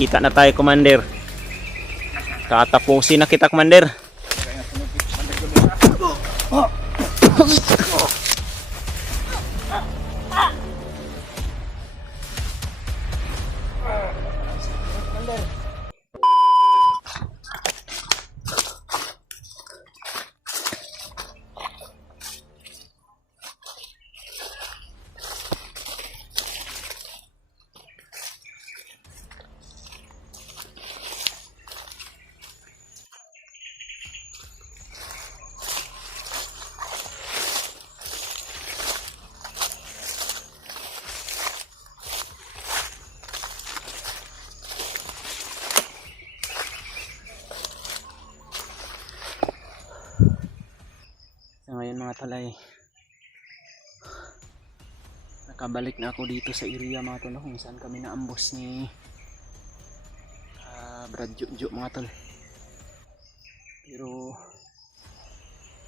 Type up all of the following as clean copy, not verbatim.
kita na tayo, Commander. Tatapusin na kita, Commander. Ngayon mga talay, nakabalik na ako dito sa area mga tol, kung saan kami naambos ni Brad Jojo mga tol. Pero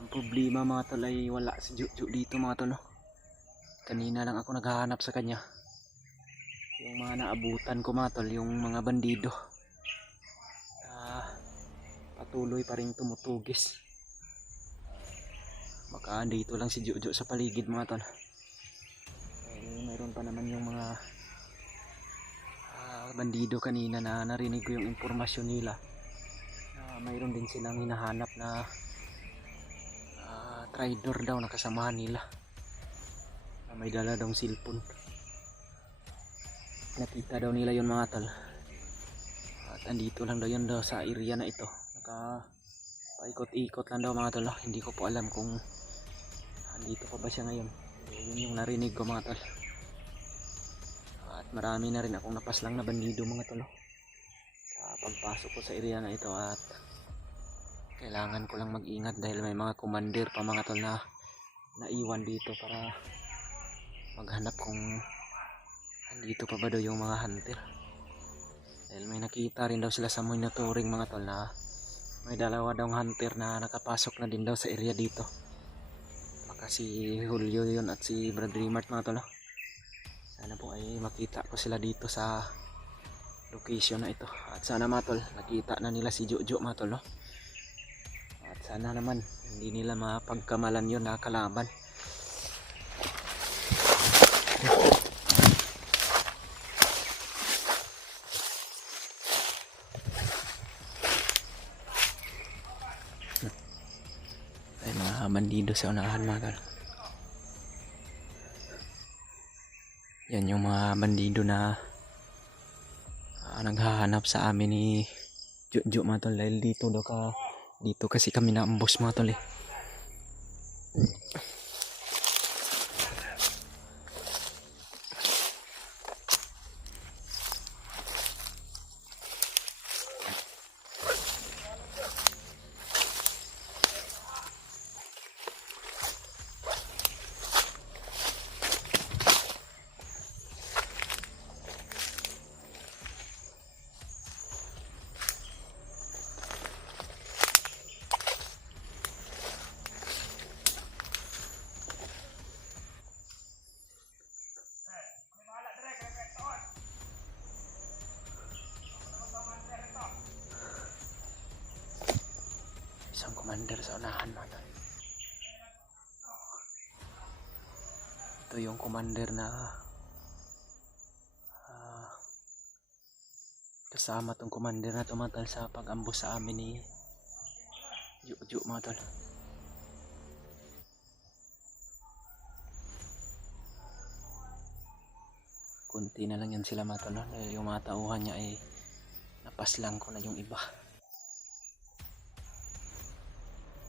ang problema mga tol ay wala si Jojo dito mga tol. Kanina lang ako naghahanap sa kanya. Yung mga naabutan ko mga tol, yung mga bandido, patuloy pa rin tumutugis. Baka dito lang si Jojo sa paligid mga tol. Mayroon pa naman yung mga bandido kanina na narinig ko yung impormasyon nila. Mayroon din silang hinahanap na traidor daw na kasamahan nila. May dala daw cellphone. Nakita daw nila yun mga tol. At andito lang daw yun daw sa area na ito. Paikot-ikot lang daw mga tol. Hindi ko po alam kung andito pa ba siya ngayon. Yun yung narinig ko mga tol. At marami na rin akong napaslang na bandido mga tol sa pagpasok ko sa area na ito. At kailangan ko lang mag-ingat dahil may mga commander pa mga tol na naiwan dito para maghanap kung andito pa ba daw yung mga hunter. Dahil may nakita rin daw sila sa monitoring mga tol na may dalawa daw hunter na nakapasok na din daw sa area dito. Baka si Julio yun at si Brad Remart mga tol. Sana po ay makita ko sila dito sa location na ito. At sana mga tol, nakita na nila si Jojo mga tol. At sana naman hindi nila mapagkamalan yun na kalaban. Ay mga bandido sa unahan mga tol. Yan yung mga bandido na naghahanap sa amin ni Jojo mga tol. Dahil dito kasi kami naambos mga tol eh. Isang commander sa unahan mga tol. Ito yung commander na kasama tong commander na tumatal sa pag-ambos sa amin ni Jojo mga tol. Kunti na lang yan sila mga tol, dahil yung mga tauhan niya ay napaslang ko na yung iba.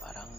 Parang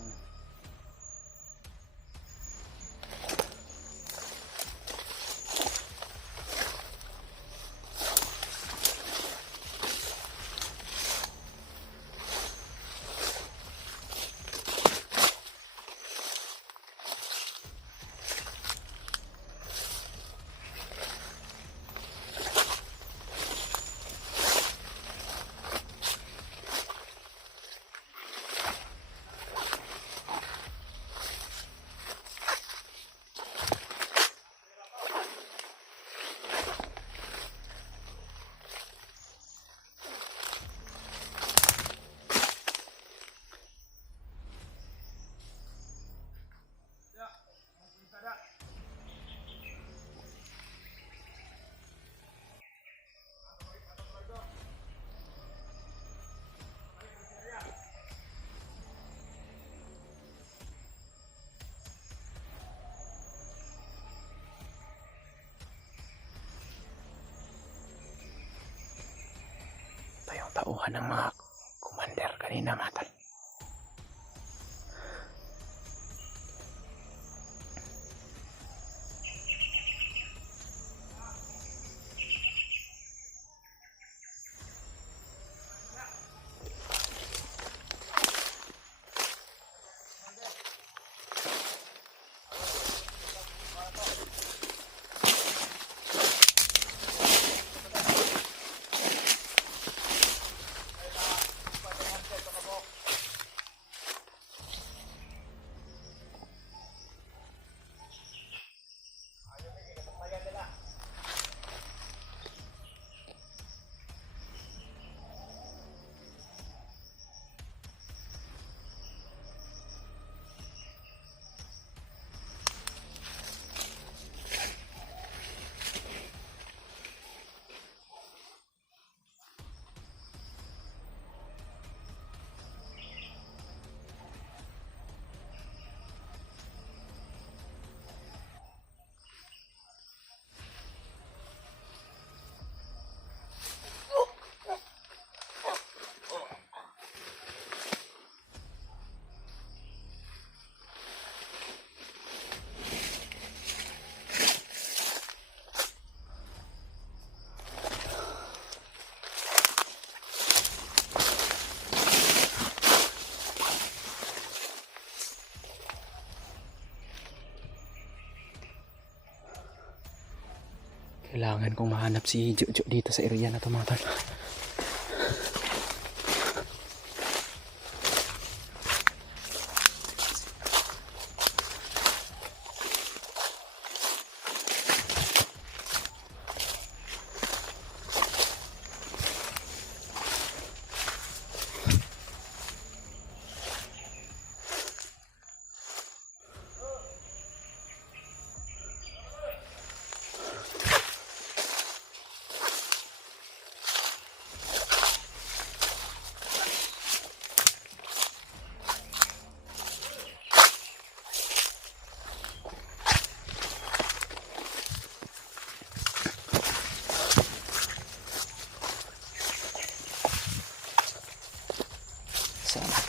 tauhan ng mga commander kanina mga tol. Kailangan kong mahanap si Jojo dito sa area na to mga tol.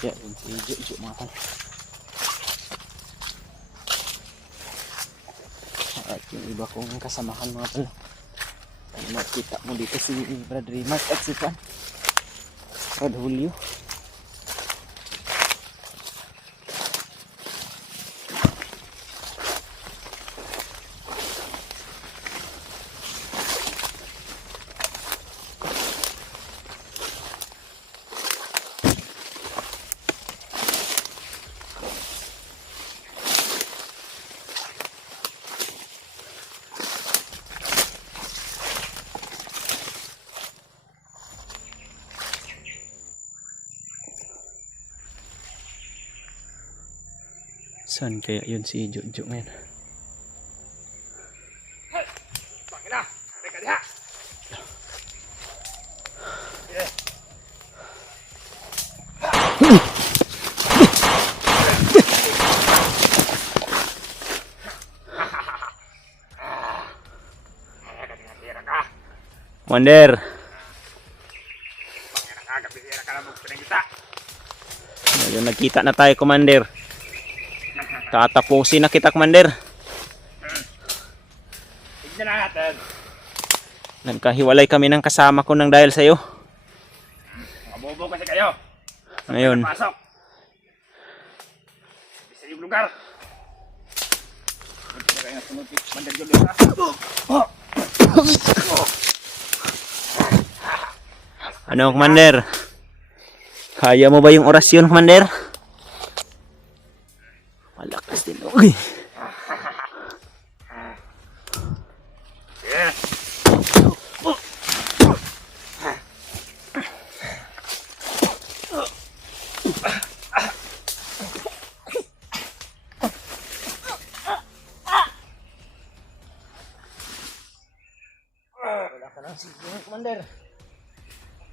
Ya, si Jojo mga tol. At yung iba kong kasamahan mga tol. Ay makita mo dito si Brad Rimas at si Brad Julio. Saan kaya yun si Jojo ngayon? Pangina, teka diha. Commander. Ngayon nagkita na tayo, Commander. Tatapusin na kita, Commander. Tignan na natin. Nagkahiwalay kami ng kasama ko nang dahil sa'yo. Mabobo kasi kayo. Ngayon. Pasok. Isa yung lugar. Ano, Commander? Kaya mo ba yung orasyon, Commander? Malakas din. Uy! Wala ka nang sige, Commander.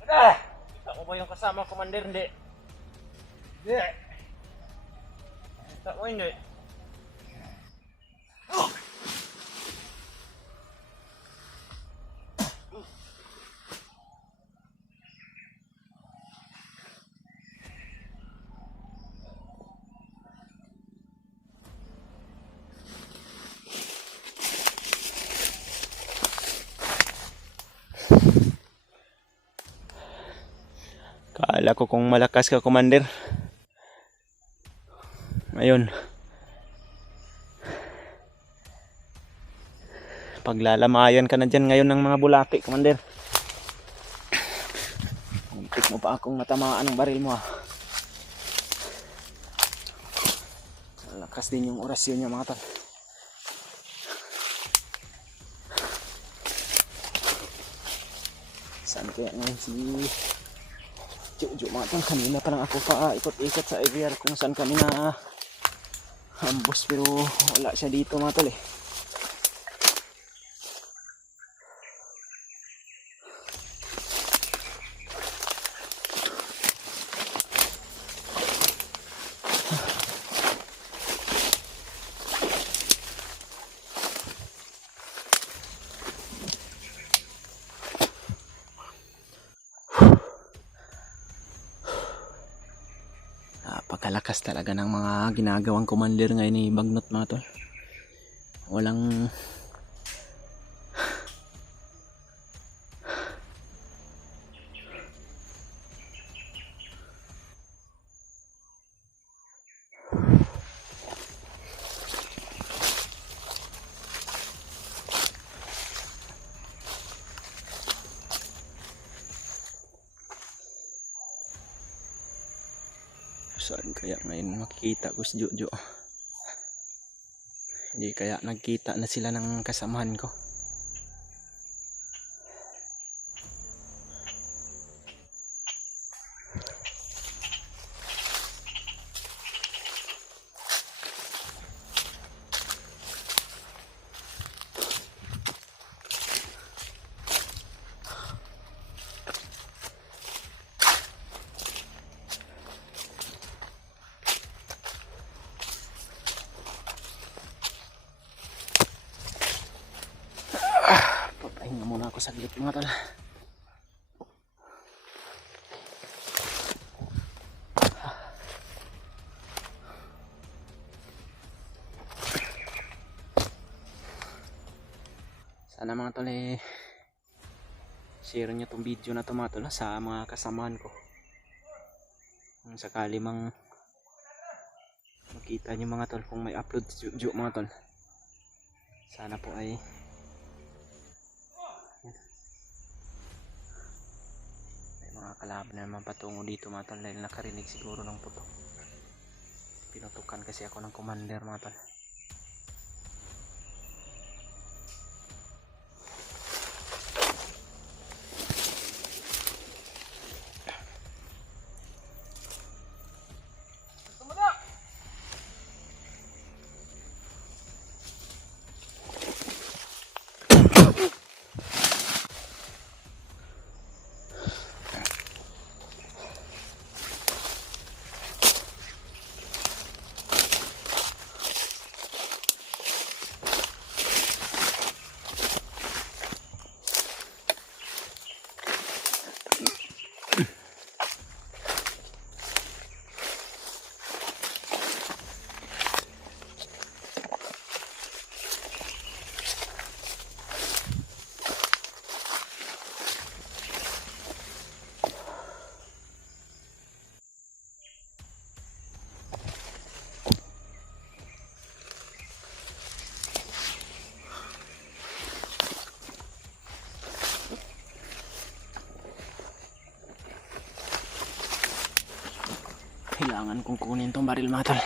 Kita mo ba yung kasama, Commander? Hindi. Hindi. Kita mo hindi. Kala ko kung malakas ka, Commander. Ayun. Paglalamayan ka na dyan ngayon ng mga bulaki, Commander. Muntik mo pa akong natamaan ng baril mo, ah. Malakas din yung orasyon niya, mga tol. Saan kaya ngayon si Jojo, mga tol? Kanina pa lang ako pa ikot-ikot sa area kung saan kami na ambush, pero wala siya dito, mga tol, eh. Napakalakas talaga ng mga ginagawang commander ngayon ni Bagnot, mga tol. Walang saan kaya ngayon makikita ko si Jojo. Hindi kaya nagkita na sila ng kasamahan ko. Papahinga muna ako saglit, mga tol. Sana, mga tol, share nyo tong video na to, mga tol, sa mga kasamahan ko. Kung sakali mang makita nyo, mga tol, kung may upload si Jojo, mga tol, sana po ay may mga kalaban na naman patungo dito, mga tol, dahil nakarinig siguro ng putok. Pinutukan kasi ako ng commander, mga tol. Kailangan kong kunin tong baril, mga tol.